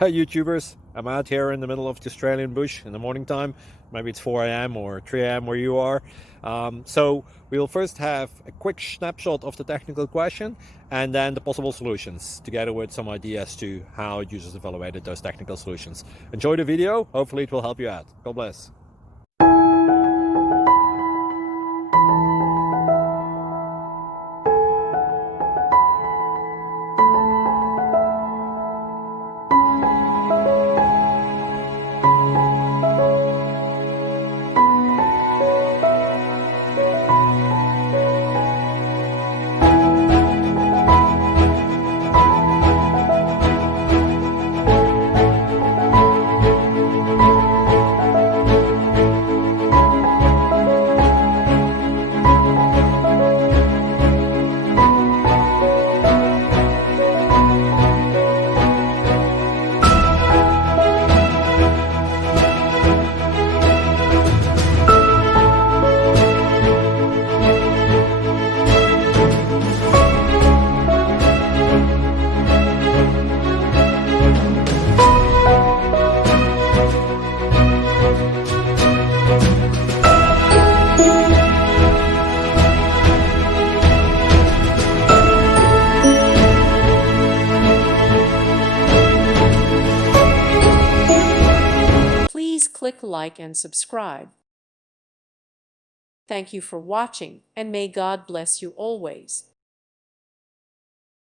Hi YouTubers, I'm out here in the middle of the Australian bush in the morning time. Maybe it's 4 a.m. or 3 a.m. where you are. So we'll first have a quick snapshot of the technical question and then the possible solutions, together with some ideas to how users evaluated those technical solutions. Enjoy the video, hopefully it will help you out. God bless. Please click like and subscribe. Thank you for watching, and may God bless you always.